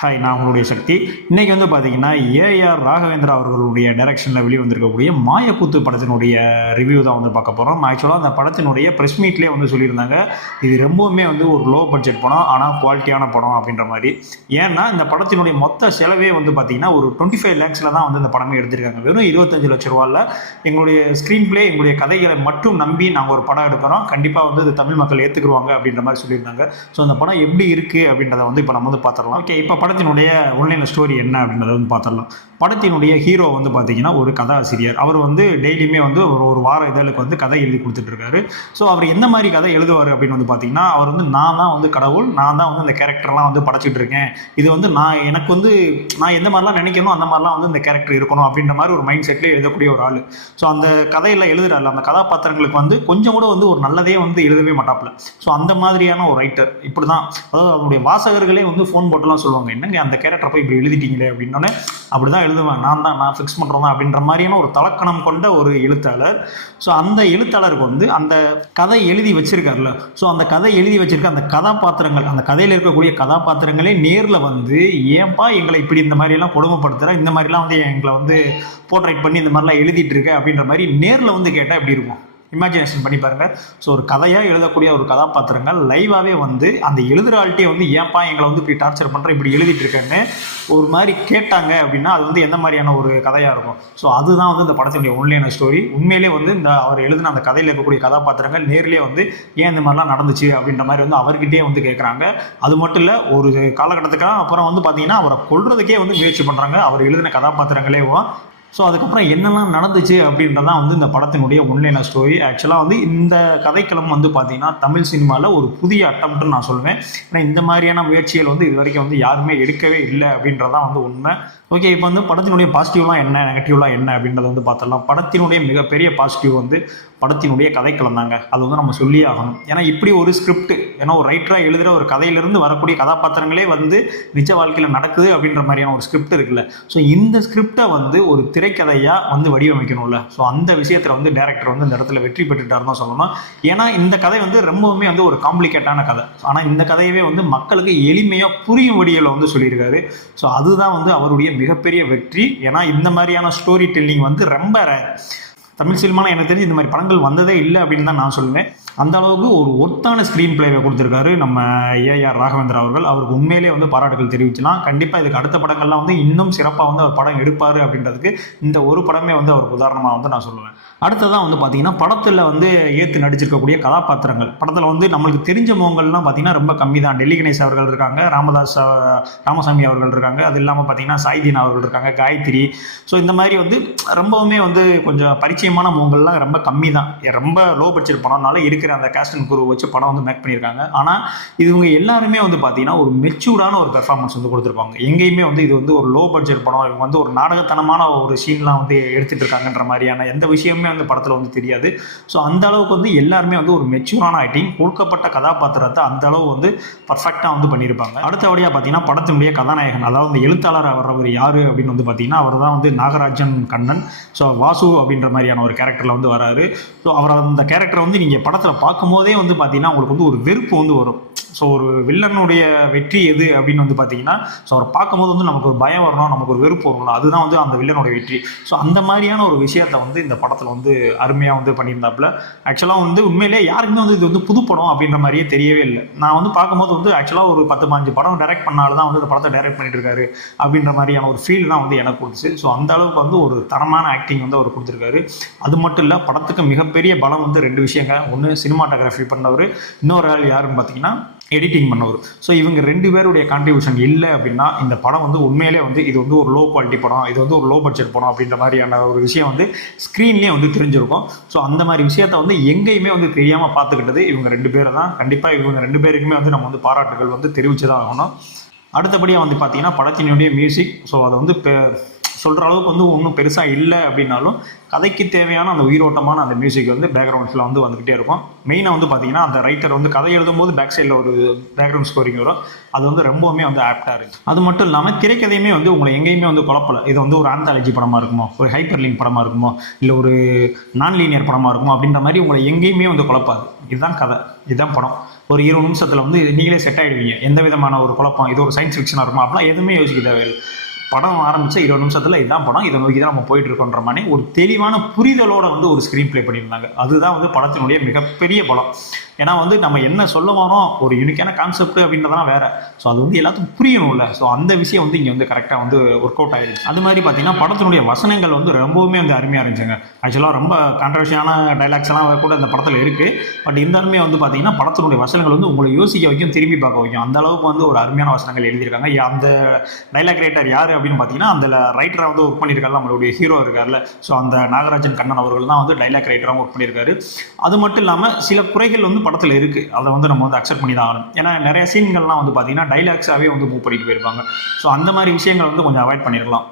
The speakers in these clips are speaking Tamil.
ஹாய், நான் உங்களுடைய சக்தி. இன்றைக்கி வந்து பார்த்தீங்கன்னா ஏஆர் ராகவேந்திரா அவர்களுடைய டைரக்ஷனில் வெளிவந்திருக்கக்கூடிய மாயக்கூத்து படத்தினுடைய ரிவ்யூ தான் வந்து பார்க்க போகிறோம். ஆக்சுவலாக அந்த படத்தினுடைய ப்ரெஸ் மீட்லேயே வந்து சொல்லியிருந்தாங்க, இது ரொம்பவுமே வந்து ஒரு லோ பட்ஜெட் படம், ஆனால் குவாலிட்டியான படம் அப்படின்ற மாதிரி. ஏன்னா இந்த படத்தினுடைய மொத்த செலவே வந்து பார்த்தீங்கன்னா ஒரு 25 lakhs தான் வந்து இந்த படமே எடுத்திருக்காங்க. வெறும் 25 லட்ச ரூபாயில் எங்களுடைய ஸ்க்ரீன் பிளே, எங்களுடைய கதைகளை மட்டும் நம்பி நாங்கள் ஒரு படம் எடுக்கிறோம், கண்டிப்பாக வந்து இது தமிழ் மக்கள் ஏற்றுக்குருவாங்க அப்படின்ற மாதிரி சொல்லியிருந்தாங்க. ஸோ அந்த படம் எப்படி இருக்குது அப்படின்றத வந்து இப்போ நம்ம வந்து பார்த்துடலாம். ஓகே, இப்போ படத்தினுடைய ஒன்லைன் ஸ்டோரி என்ன அப்படின்றத வந்து பார்த்துடலாம். படத்தினுடைய ஹீரோ வந்து பார்த்தீங்கன்னா ஒரு கதாசிரியர். அவர் வந்து டெய்லியுமே வந்து ஒரு வார இதழுக்கு வந்து கதை எழுதி கொடுத்துட்டு இருக்காரு. ஸோ அவர் எந்த மாதிரி கதை எழுதுவார் அப்படின்னு வந்து பார்த்தீங்கன்னா, அவர் வந்து நான் தான் வந்து கடவுள், நான் தான் வந்து இந்த கேரக்டர்லாம் வந்து படைச்சிட்டு இருக்கேன், இது வந்து எனக்கு வந்து நான் எந்த மாதிரிலாம் நினைக்கணும் அந்த மாதிரிலாம் வந்து இந்த கேரக்டர் இருக்கணும் அப்படின்ற மாதிரி ஒரு மைண்ட் செட்லேயே எழுதக்கூடிய ஒரு ஆள். ஸோ அந்த கதையில் எழுதுறாரு, அந்த கதாபாத்திரங்களுக்கு வந்து கொஞ்சம் கூட வந்து ஒரு நல்லதே வந்து எழுதவே மாட்டாப்புல. ஸோ அந்த மாதிரியான ஒரு ரைட்டர். இப்படி தான், அதாவது அவருடைய வாசகர்களே வந்து ஃபோன் போட்டுலாம் சொல்லுவாங்க, என்னங்க அந்த கேரக்டரை போய் இப்படி எழுதிட்டீங்களே அப்படின்னோடனே, அப்படி தான் எழுதுவேன், நான் ஃபிக்ஸ் பண்ணுறேன் தான் அப்படின்ற மாதிரியான ஒரு தலக்கணம் கொண்ட ஒரு எழுத்தாளர். ஸோ அந்த எழுத்தாளருக்கு வந்து அந்த கதை எழுதி வச்சிருக்காருல்ல, ஸோ அந்த கதை எழுதி வச்சிருக்க அந்த கதாபாத்திரங்கள், அந்த கதையில் இருக்கக்கூடிய கதாபாத்திரங்களே நேரில் வந்து ஏன்பா எங்களை இப்படி இந்த மாதிரிலாம் கொடுமைப்படுத்துகிற, இந்த மாதிரிலாம் வந்து எங்களை வந்து போர்ட்ரைட் பண்ணி இந்த மாதிரிலாம் எழுதிட்டு இருக்க அப்படின்ற மாதிரி நேரில் வந்து கேட்டால் எப்படி இருக்கும்? இமேஜினேஷன் பண்ணி பாருங்கள். ஸோ ஒரு கதையாக எழுதக்கூடிய ஒரு கதாபாத்திரங்கள் லைவாகவே வந்து அந்த எழுதுகிற ஆள்கிட்டே வந்து ஏன்பா எங்களை வந்து இப்படி டார்ச்சர் பண்ணுற, இப்படி எழுதிட்டு இருக்கேன்னு ஒரு மாதிரி கேட்டாங்க அப்படின்னா அது வந்து எந்த மாதிரியான ஒரு கதையாக இருக்கும்? ஸோ அதுதான் வந்து இந்த படத்தினுடைய ஒன்லைன் ஸ்டோரி. உண்மையிலே வந்து இந்த அவர் எழுதின அந்த கதையில் இருக்கக்கூடிய கதாபாத்திரங்கள் நேரிலே வந்து ஏன் இந்த மாதிரிலாம் நடந்துச்சு அப்படின்ற மாதிரி வந்து அவர்கிட்டே வந்து கேட்குறாங்க. அது மட்டும் இல்லை, ஒரு காலகட்டத்துக்காக அப்புறம் வந்து பார்த்தீங்கன்னா அவரை கொல்றதுக்கே வந்து முயற்சி பண்ணுறாங்க அவர் எழுதின கதாபாத்திரங்களே. ஸோ அதுக்கப்புறம் என்னெல்லாம் நடந்துச்சு அப்படின்றதான் வந்து இந்த படத்தினுடைய ஒன்லைன் ஸ்டோரி. ஆக்சுவலாக வந்து இந்த கதைக்களம் வந்து பார்த்தீங்கன்னா தமிழ் சினிமாவில் ஒரு புதிய அட்டம்ப்ட்னு நான் சொல்லுவேன். ஏன்னா இந்த மாதிரியான முயற்சிகள் வந்து இது வரைக்கும் வந்து யாருமே எடுக்கவே இல்லை அப்படின்றதான் வந்து உண்மை. ஓகே, இப்போ வந்து படத்தினுடைய பாசிட்டிவ்லாம் என்ன, நெகட்டிவ்லாம் என்ன அப்படின்றத வந்து பார்த்துடலாம். படத்தினுடைய மிகப்பெரிய பாசிட்டிவ் வந்து படத்தினுடைய கதைக்களம் தாங்க. அது வந்து நம்ம சொல்லியே ஆகணும். ஏன்னா இப்படி ஒரு ஸ்கிரிப்ட், ஏன்னா ஒரு ரைட்டராக எழுதுகிற ஒரு கதையிலிருந்து வரக்கூடிய கதாபாத்திரங்களே வந்து நிஜ வாழ்க்கையில் நடக்குது அப்படின்ற மாதிரியான ஒரு ஸ்கிரிப்ட் இருக்குல்ல. ஸோ இந்த ஸ்கிரிப்டை வந்து ஒரு திரைக்கதையாக வந்து வடிவமைக்கணும்ல. ஸோ அந்த விஷயத்தில் வந்து டேரக்டர் வந்து இந்த இடத்துல வெற்றி பெற்றுட்டார் தான் சொல்லணும். ஏன்னா இந்த கதை வந்து ரொம்பவுமே வந்து ஒரு காம்ப்ளிகேட்டான கதை, ஆனால் இந்த கதையவே வந்து மக்களுக்கு எளிமையாக புரியும் வடிவில் வந்து சொல்லியிருக்காரு. ஸோ அதுதான் வந்து அவருடைய மிகப்பெரிய வெற்றி. ஏன்னா இந்த மாதிரியான ஸ்டோரி டெல்லிங் வந்து ரொம்ப ரேர். தமிழ் சினிமாவில் எனக்கு தெரிஞ்சு இந்த மாதிரி படங்கள் வந்ததே இல்லை அப்படின்னு தான் நான் சொல்லுவேன். அந்த அளவுக்கு ஒரு ஒர்த்தான ஸ்க்ரீன் பிளேவை கொடுத்துருக்காரு நம்ம ஏஆர் ராகவேந்திரா அவர்கள். அவருக்கு உண்மையிலே வந்து பாராட்டுகள் தெரிவிக்கலாம். கண்டிப்பாக இதுக்கு அடுத்த படங்கள்லாம் வந்து இன்னும் சிறப்பாக வந்து அவர் படம் எடுப்பார் அப்படின்றதுக்கு இந்த ஒரு படமே வந்து அவருக்கு உதாரணமாக வந்து நான் சொல்லுவேன். அடுத்ததான் வந்து பார்த்தீங்கன்னா படத்தில் வந்து ஏற்று நடிச்சிருக்கக்கூடிய கதாபாத்திரங்கள். படத்தில் வந்து நம்மளுக்கு தெரிஞ்ச முகங்கள்லாம் பார்த்தீங்கன்னா ரொம்ப கம்மி தான். டெல்லி கணேஷ் அவர்கள் இருக்காங்க, ராமசாமி அவர்கள் இருக்காங்க, அது இல்லாமல் பார்த்தீங்கன்னா சாய்தீன் அவர்கள் இருக்காங்க, காயத்ரி. ஸோ இந்த மாதிரி வந்து ரொம்பவுமே வந்து கொஞ்சம் பரிச்சயமான முகங்கள்லாம் ரொம்ப கம்மி தான். ரொம்ப லோ பட்ஜெட் படம்னால இருக்கிற அந்த கேஸ்ட் அண்ட் குரூ வச்சு படம் வந்து மேக் பண்ணியிருக்காங்க. ஆனால் இவங்க எல்லாருமே வந்து பார்த்தீங்கன்னா ஒரு மெச்சூர்டான ஒரு பெர்ஃபார்மன்ஸ் வந்து கொடுத்துருப்பாங்க. எங்கேயுமே வந்து இது வந்து ஒரு லோ பட்ஜெட் படம், இவங்க வந்து ஒரு நாடகத்தனமான ஒரு சீன்லாம் வந்து எடுத்துகிட்டு இருக்காங்கன்ற மாதிரியான எந்த விஷயமே அந்த படத்தில் வந்து தெரியாது. ஸோ அந்த அளவுக்கு வந்து எல்லாருமே வந்து ஒரு மெச்சூரான ஆக்டிங், கொடுக்கப்பட்ட கதாபாத்திரத்தை அந்த அளவு வந்து பர்ஃபெக்டாக வந்து பண்ணியிருப்பாங்க. அடுத்தபடியாக பார்த்தீங்கன்னா படத்தினுடைய கதாநாயகன், அதாவது இந்த எழுத்தாளராக வர்றவர் யார் அப்படின்னு வந்து பார்த்தீங்கன்னா அவர் தான் வந்து நாகராஜன் கண்ணன். ஸோ வாசு அப்படின்ற மாதிரியான ஒரு கேரக்டரில் வந்து வராரு. ஸோ அவர் அந்த கேரக்டரை வந்து நீங்கள் படத்தில் பார்க்கும்போதே வந்து பார்த்தீங்கன்னா உங்களுக்கு வந்து ஒரு வெறுப்பு வந்து வரும். ஸோ ஒரு வில்லனுடைய வெற்றி எது அப்படின்னு வந்து பார்த்தீங்கன்னா, ஸோ அவர் பார்க்கும்போது வந்து நமக்கு ஒரு பயம் வரணும், நமக்கு ஒரு வெறுப்பு வரணும், அதுதான் வந்து அந்த வில்லனுடைய வெற்றி. ஸோ அந்த மாதிரியான ஒரு விஷயத்தை வந்து இந்த படத்தில் வந்து அருமையாக வந்து பண்ணியிருந்தாப்புல. ஆக்சுவலாக வந்து உண்மையிலே யாருக்குமே வந்து இது வந்து புது படம் அப்படின்ற மாதிரியே தெரியவே இல்லை. நான் வந்து பார்க்கும்போது வந்து ஆக்சுவலாக ஒரு 10-15 படம் டைரக்ட் பண்ணாலும் தான் வந்து இந்த படத்தை டைரக்ட் பண்ணிட்டு இருக்காரு அப்படின்ற மாதிரியான ஒரு ஃபீல் தான் வந்து எனக்கு கொடுத்துச்சு. ஸோ அந்த அளவுக்கு வந்து ஒரு தரமான ஆக்டிங் வந்து அவர் கொடுத்துருக்காரு. அது மட்டும் இல்லை, படத்துக்கு மிகப்பெரிய பலம் வந்து 2 விஷயங்க. ஒன்று சினிமாட்டோகிராஃபி பண்ணவர், இன்னொரு ஆள் யாருன்னு பார்த்தீங்கன்னா எடிட்டிங் பண்ணவர். ஸோ இவங்க 2 பேருடைய கான்ட்ரிபியூஷன் இல்லை அப்படின்னா இந்த படம் வந்து உண்மையிலே வந்து இது வந்து ஒரு லோ குவாலிட்டி படம், இது வந்து ஒரு லோ பட்ஜெட் படம் அப்படின்ற மாதிரியான ஒரு விஷயம் வந்து ஸ்க்ரீன்லேயே வந்து தெரிஞ்சிருக்கும். ஸோ அந்த மாதிரி விஷயத்தை வந்து எங்கேயுமே வந்து தெரியாமல் பார்த்துக்கிட்டது இவங்க 2 பேர் தான். கண்டிப்பாக இவங்க 2 பேருக்குமே வந்து நம்ம வந்து பாராட்டுகள் வந்து தெரிவித்து தான் ஆகணும். அடுத்தபடியாக வந்து பார்த்தீங்கன்னா படத்தினுடைய மியூசிக். ஸோ அதை வந்து சொல்கிற அளவுக்கு வந்து ஒன்றும் பெருசாக இல்லை அப்படின்னாலும் கதைக்கு தேவையான அந்த உயிரோட்டமான அந்த மியூசிக் வந்து பேக்ரவுண்ட்ஸில் வந்து வந்துக்கிட்டே இருக்கும். மெயினாக வந்து பார்த்தீங்கன்னா அந்த ரைட்டர் வந்து கதை எழுதும் போது பேக் சைடில் ஒரு பேக்ரவுண்ட் ஸ்கோரிங் வரும். அது வந்து ரொம்பவுமே வந்து ஆப்டாக இருக்குது. அது மட்டும் இல்லாமல் திரைக்கதையுமே வந்து உங்களை எங்கேயுமே வந்து குழப்பலை. இது வந்து ஒரு ஆந்தாலஜி படமாக இருக்குமோ, ஒரு ஹைப்பர் லிங்க் படமாக இருக்குமோ, இல்லை ஒரு நான் லீனியர் படமாக இருக்குமோ அப்படின்ற மாதிரி உங்களை எங்கேயுமே வந்து குழப்பாது. இதுதான் கதை, இதுதான் படம். ஒரு 20 நிமிஷத்தில் வந்து நீங்களே செட் ஆகிடுவீங்க. எந்த விதமான ஒரு குழப்பம், இது ஒரு சயின்ஸ் ஃபிக்ஷனாக இருக்கும் அப்படிலாம் எதுவுமே யோசிக்க தேவையில்லை. படம் ஆரம்பிச்சா 20 நிமிஷத்தில் இதுதான் படம், இதை நோக்கி தான் நம்ம போயிட்டு இருக்கோன்ற மாதிரி ஒரு தெளிவான புரிதலோட வந்து ஒரு ஸ்க்ரீன் ப்ளே பண்ணியிருந்தாங்க. அதுதான் வந்து படத்தினுடைய மிகப்பெரிய பலம். ஏன்னா வந்து நம்ம என்ன சொல்ல வரோம், ஒரு யூனிக்கான கான்செப்ட் அப்படின்றதெல்லாம் வேற. ஸோ அது வந்து எல்லாத்துக்கும் புரியணும்ல. ஸோ அந்த விஷயம் வந்து இங்கே வந்து கரெக்டாக வந்து ஒர்க் அவுட் ஆயிடுச்சு. அது மாதிரி பார்த்தீங்கன்னா படத்தினுடைய வசனங்கள் வந்து ரொம்பவுமே வந்து அருமையாக இருந்துச்சுங்க. ஆக்சுவலாக ரொம்ப கான்ட்ரவர்ஷியான டைலாக்ஸ் எல்லாம் கூட இந்த படத்தில் இருக்குது. பட் இருந்தாலுமே வந்து பார்த்தீங்கன்னா படத்தினுடைய வசனங்கள் வந்து உங்களை யோசிக்க வைக்கும், திரும்பி பார்க்க வைக்கும். அந்த அளவுக்கு வந்து ஒரு அருமையான வசனங்கள் எழுதியிருக்காங்க. அந்த டைலாக் ரைட்டர் யார் அப்படின்னு பார்த்தீங்கன்னா அந்த ரைட்டரை வந்து ஒர்க் பண்ணியிருக்காரு நம்மளுடைய ஹீரோ இருக்கார்ல. ஸோ அந்த நாகராஜன் கண்ணன் அவர்கள் தான் வந்து டைலாக் ரைட்டராக ஒர்க் பண்ணியிருக்காரு. அது மட்டும் இல்லாமல் சில குறைகள் வந்து படத்தில் இருக்குது. அதை வந்து நம்ம வந்து அக்செப்ட் பண்ணி தான் ஆகணும். ஏன்னா நிறைய சீன்கள்லாம் வந்து பார்த்தீங்கன்னா டைலாக்ஸாகவே வந்து மூவ் பண்ணிட்டு போயிருப்பாங்க. ஸோ அந்த மாதிரி விஷயங்கள் வந்து கொஞ்சம் அவாய்ட் பண்ணிடலாம்.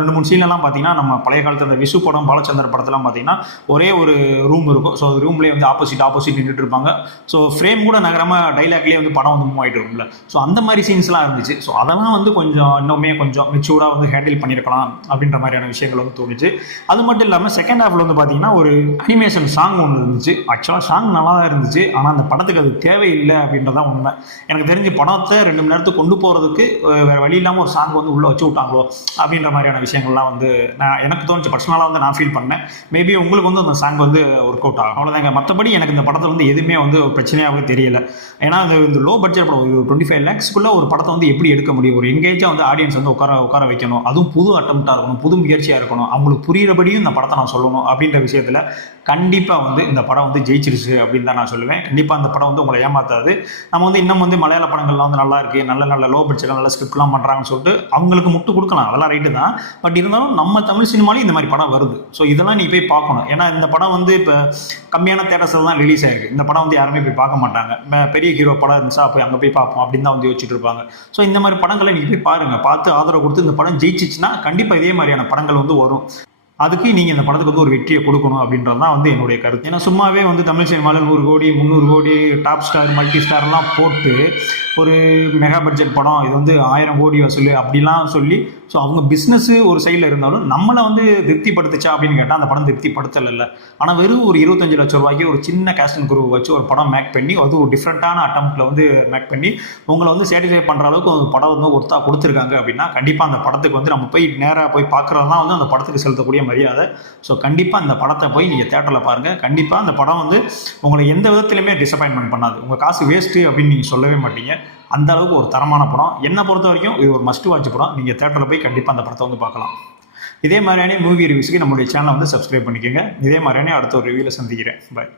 2-3 சீன்லாம் பார்த்தீங்கன்னா நம்ம பழைய காலத்தில் இந்த விசு படம், பாலச்சந்தர் படத்தெல்லாம் பார்த்தீங்கன்னா ஒரே ஒரு ரூம் இருக்கும். ஸோ ரூம்லேயே வந்து ஆப்போசிட் நின்றுட்டு இருப்பாங்க. ஸோ ஃப்ரேம் கூட நகரமாக டைலாக்லேயே வந்து படம் வந்து மூவ் ஆகிட்டு இருக்கும்ல. ஸோ அந்த மாதிரி சீன்ஸ்லாம் இருந்துச்சு. ஸோ அதெல்லாம் வந்து கொஞ்சம் இன்னுமே கொஞ்சம் மெச்சூர்டாக வந்து ஹேண்டில் பண்ணியிருக்கலாம் அப்படின்ற மாதிரியான விஷயங்கள் வந்து தோணுச்சு. அது மட்டும் இல்லாமல் செகண்ட் ஹாஃபில் வந்து பார்த்தீங்கன்னா ஒரு அனிமேஷன் சாங் ஒன்று இருந்துச்சு. ஆக்சுவலாக சாங் நல்லா தான் இருந்துச்சு. ஆனால் அந்த படத்துக்கு அது தேவையில்லை அப்படின்றதான் உண்மை. எனக்கு தெரிஞ்சு படத்தை 2 மணி நேரத்துக்கு கொண்டு போகிறதுக்கு வேறு வழி இல்லாமல் ஒரு சாங் வந்து உள்ளே வச்சு விட்டாங்களோ அப்படின்ற மாதிரியான விஷயங்கள்லாம் வந்து எனக்கு தோணுச்சு. பர்சனலாக வந்து நான் ஃபீல் பண்ணேன். மேபி உங்களுக்கு வந்து அந்த சாங் வந்து ஒர்க் அவுட் ஆகும், அவ்வளோதாங்க. மற்றபடி எனக்கு இந்த படத்தில் வந்து எதுவுமே வந்து ஒரு பிரச்சனையாகவே தெரியல. ஏன்னா இந்த லோ பட்ஜெட் படம், ஒரு 25 lakhsக்குள்ளே ஒரு படத்தை வந்து எப்படி எடுக்க முடியும்? ஒரு எங்கேஜாக வந்து ஆடியன்ஸ் வந்து உட்கார வைக்கணும். அதுவும் புது அட்டம்ப்டாக இருக்கணும், புது முயற்சியாக இருக்கணும், அவங்களுக்கு புரிகிறபடியும் இந்த படத்தை நான் சொல்லணும் அப்படின்ற விஷயத்தில் கண்டிப்பாக வந்து இந்த படம் வந்து ஜெயிச்சிருச்சு அப்படின்னு தான் நான் சொல்லுவேன். கண்டிப்பாக அந்த படம் வந்து உங்களை ஏமாத்தாது. நம்ம வந்து இன்னும் வந்து மலையாள படங்கள்லாம் வந்து நல்லா இருக்குது, நல்ல லோ பட்ஜெட் நல்ல ஸ்கிரிப்ட்லாம் பண்ணுறாங்கன்னு சொல்லிட்டு அவங்களுக்கு முட்டு கொடுக்கலாம், அதெல்லாம் ரைட்டு தான். பட் இருந்தாலும் நம்ம தமிழ் சினிமாலையும் இந்த மாதிரி படம் வருது. ஸோ இதெல்லாம் நீ போய் பார்க்கணும். ஏன்னா இந்த படம் வந்து இப்போ கம்மியான தேட்டர்ஸில் தான் ரிலீஸ் ஆயிருக்கு. இந்த படம் வந்து யாருமே போய் பார்க்க மாட்டாங்க. பெரிய ஹீரோ படம் இருந்துச்சா போய் அங்கே போய் பார்ப்போம் அப்படின்னு தான் வந்து யோசிச்சுட்டு இருப்பாங்க. ஸோ இந்த மாதிரி படங்களை நீங்கள் போய் பாருங்கள், பார்த்து ஆதரவு கொடுத்து இந்த படம் ஜெயிச்சிச்சுன்னா கண்டிப்பாக இதே மாதிரியான படங்கள் வந்து வரும். அதுக்கு நீங்கள் இந்த படத்துக்கு வந்து ஒரு வெற்றியை கொடுக்கணும் அப்படின்றது தான் வந்து என்னுடைய கருத்து. ஏன்னா சும்மாவே வந்து தமிழ் சினிமாவில் 100 கோடி 300 கோடி டாப் ஸ்டார் மல்டி ஸ்டார்லாம் போட்டு ஒரு மெகா பட்ஜெட் படம் இது வந்து 1000 கோடி வசூல் அப்படிலாம் சொல்லி, ஸோ அவங்க பிஸ்னஸ்ஸு ஒரு சைடில் இருந்தாலும் நம்மளை வந்து திருப்திப்படுத்துச்சா அப்படின்னு கேட்டால் அந்த படம் திருப்திப்படுத்தலை. ஆனால் வெறும் ஒரு 25 லட்சம் ரூபாய்க்கு ஒரு சின்ன கேஸ்ட் அண்ட் குரூப் வச்சு ஒரு படம் மேக் பண்ணி அது ஒரு டிஃப்ரெண்ட்டான அட்டம்ப்டில் வந்து மேக் பண்ணி உங்களை வந்து சாட்டிஸ்ஃபை பண்ணுற அளவுக்கு ஒரு படம் வந்து கொடுத்துருக்காங்க அப்படின்னா கண்டிப்பாக அந்த படத்துக்கு வந்து நம்ம போய் நேராக போய் பார்க்குறது தான் வந்து அந்த படத்துக்கு செலுத்தக்கூடிய மரியாதை. ஸோ கண்டிப்பாக அந்த படத்தை போய் நீங்கள் தேட்டரில் பாருங்கள். கண்டிப்பாக அந்த படம் வந்து உங்களை எந்த விதத்துலையுமே டிசப்பாயின்மெண்ட் பண்ணாது. உங்கள் காசு வேஸ்ட்டு அப்படின்னு நீங்கள் சொல்லவே மாட்டீங்க. அந்த அளவுக்கு ஒரு தரமான படம். என்னை பொறுத்த வரைக்கும் இது ஒரு மஸ்ட் வாட்ச் படம். நீங்கள் தேட்டரில் போய் கண்டிப்பாக அந்த படத்தை வந்து பார்க்கலாம். இதே மாதிரியான மூவி ரிவ்யூஸ்க்கு நம்மளுடைய சேனலை வந்து சப்ஸ்கிரைப் பண்ணிக்கோங்க. இதே மாதிரியான அடுத்த ஒரு ரிவ்யூவில் சந்திக்கிறேன். பாய்.